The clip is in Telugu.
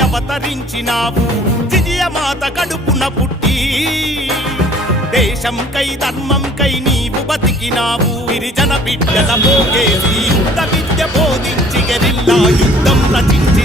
అవతరించినావు విజయమాత కడుపున పుట్టి దేశంకై ధర్మంకై నీవు బతికినావు గిరిజన బిడ్డల మోగేసి యుద్ధ విద్య బోధించి గెరిల్లా యుద్ధం రచించి